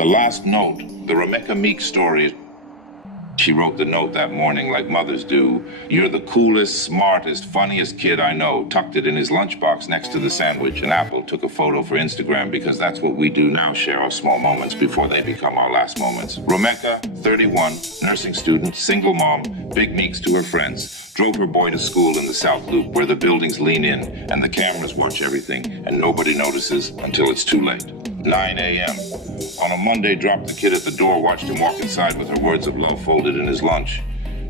The last note, the Rebecca Meek story. She wrote the note that morning like mothers do. You're the coolest, smartest, funniest kid I know. Tucked it in his lunchbox next to the sandwich, and Apple took a photo for Instagram because that's what we do now, share our small moments before they become our last moments. Rebecca, 31, nursing student, single mom, big meeks to her friends. Drove her boy to school in the South Loop where the buildings lean in and the cameras watch everything and nobody notices until it's too late. 9 a.m. On a Monday, dropped the kid at the door, watched him walk inside with her words of love folded in his lunch.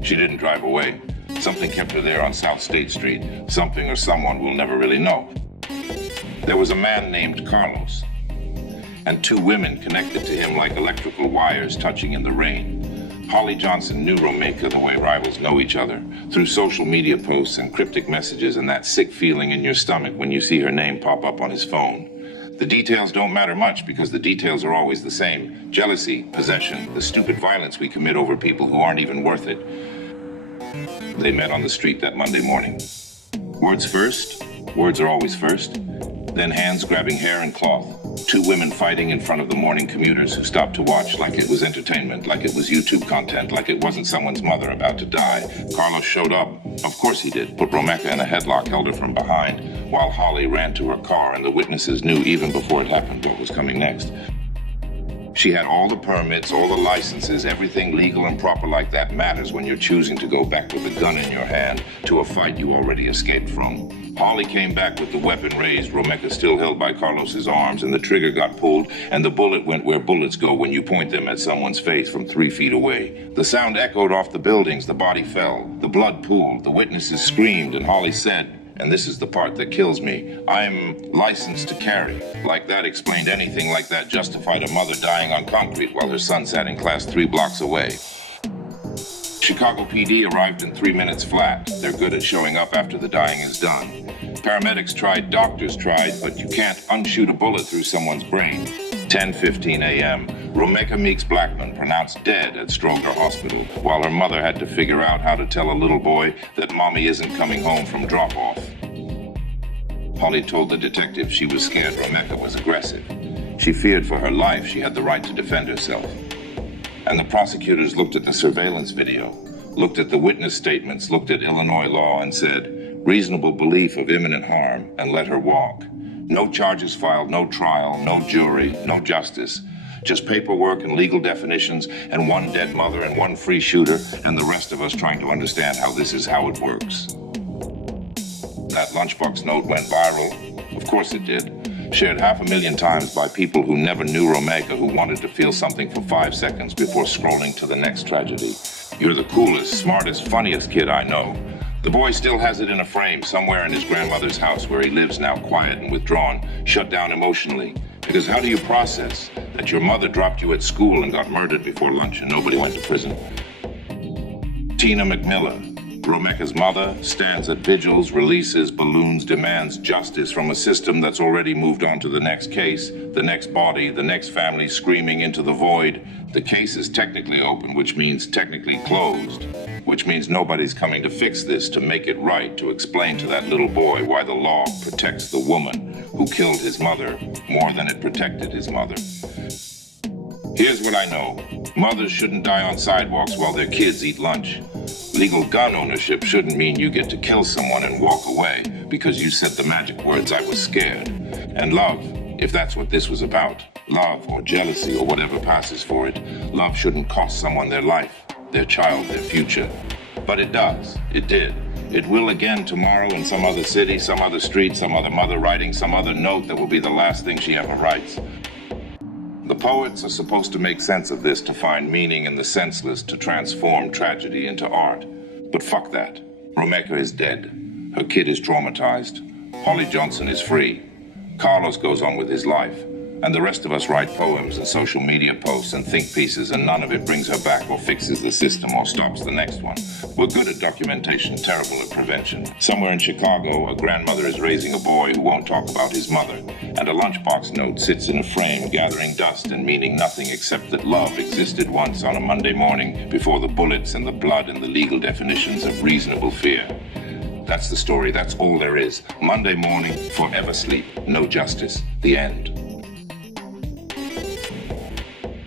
She didn't drive away. Something kept her there on South State Street. Something or someone we'll never really know. There was a man named Carlos, and two women connected to him like electrical wires touching in the rain. Holly Johnson knew Romeka the way rivals know each other, through social media posts and cryptic messages and that sick feeling in your stomach when you see her name pop up on his phone. The details don't matter much because the details are always the same. Jealousy, possession, the stupid violence we commit over people who aren't even worth it. They met on the street that Monday morning. Words first. Words are always first. Then hands grabbing hair and cloth. Two women fighting in front of the morning commuters who stopped to watch like it was entertainment, like it was YouTube content, like it wasn't someone's mother about to die. Carlos showed up. Of course he did. Put Romeka in a headlock, held her from behind, while Holly ran to her car, and the witnesses knew even before it happened what was coming next. She had all the permits, all the licenses, everything legal and proper like that matters when you're choosing to go back with a gun in your hand to a fight you already escaped from. Holly came back with the weapon raised, Romeka still held by Carlos's arms, and the trigger got pulled, and the bullet went where bullets go when you point them at someone's face from 3 feet away. The sound echoed off the buildings, the body fell, the blood pooled, the witnesses screamed, and Holly said, and this is the part that kills me, I'm licensed to carry. Like that explained anything, like that justified a mother dying on concrete while her son sat in class 3 blocks away. Chicago PD arrived in 3 minutes flat. They're good at showing up after the dying is done. Paramedics tried, doctors tried, but you can't unshoot a bullet through someone's brain. 10:15 a.m. Romeka Meeks Blackman pronounced dead at Stroger Hospital, while her mother had to figure out how to tell a little boy that mommy isn't coming home from drop-off. Holly told the detective she was scared Romeka was aggressive. She feared for her life. She had the right to defend herself. And the prosecutors looked at the surveillance video, looked at the witness statements, looked at Illinois law and said, reasonable belief of imminent harm, and let her walk. No charges filed, no trial, no jury, no justice. Just paperwork and legal definitions and one dead mother and one free shooter and the rest of us trying to understand how this is how it works. That lunchbox note went viral. Of course it did. Shared 500,000 times by people who never knew Romeka, who wanted to feel something for 5 seconds before scrolling to the next tragedy. You're the coolest, smartest, funniest kid I know. The boy still has it in a frame somewhere in his grandmother's house where he lives now, quiet and withdrawn, shut down emotionally. Because how do you process that your mother dropped you at school and got murdered before lunch and nobody went to prison? Tina McMillan, Romeka's mother, stands at vigils, releases, balloons, demands justice from a system that's already moved on to the next case, the next body, the next family screaming into the void. The case is technically open, which means technically closed, which means nobody's coming to fix this, to make it right, to explain to that little boy why the law protects the woman who killed his mother more than it protected his mother. Here's what I know. Mothers shouldn't die on sidewalks while their kids eat lunch. Legal gun ownership shouldn't mean you get to kill someone and walk away because you said the magic words, I was scared. And love, if that's what this was about, love or jealousy or whatever passes for it, love shouldn't cost someone their life, their child, their future. But it does. It did. It will again tomorrow in some other city, some other street, some other mother writing some other note that will be the last thing she ever writes. The poets are supposed to make sense of this, to find meaning in the senseless, to transform tragedy into art. But fuck that. Romeka is dead. Her kid is traumatized. Holly Johnson is free. Carlos goes on with his life. And the rest of us write poems and social media posts and think pieces, and none of it brings her back or fixes the system or stops the next one. We're good at documentation, terrible at prevention. Somewhere in Chicago, a grandmother is raising a boy who won't talk about his mother, and a lunchbox note sits in a frame, gathering dust and meaning nothing except that love existed once on a Monday morning before the bullets and the blood and the legal definitions of reasonable fear. That's the story, that's all there is. Monday morning, forever sleep, no justice, the end.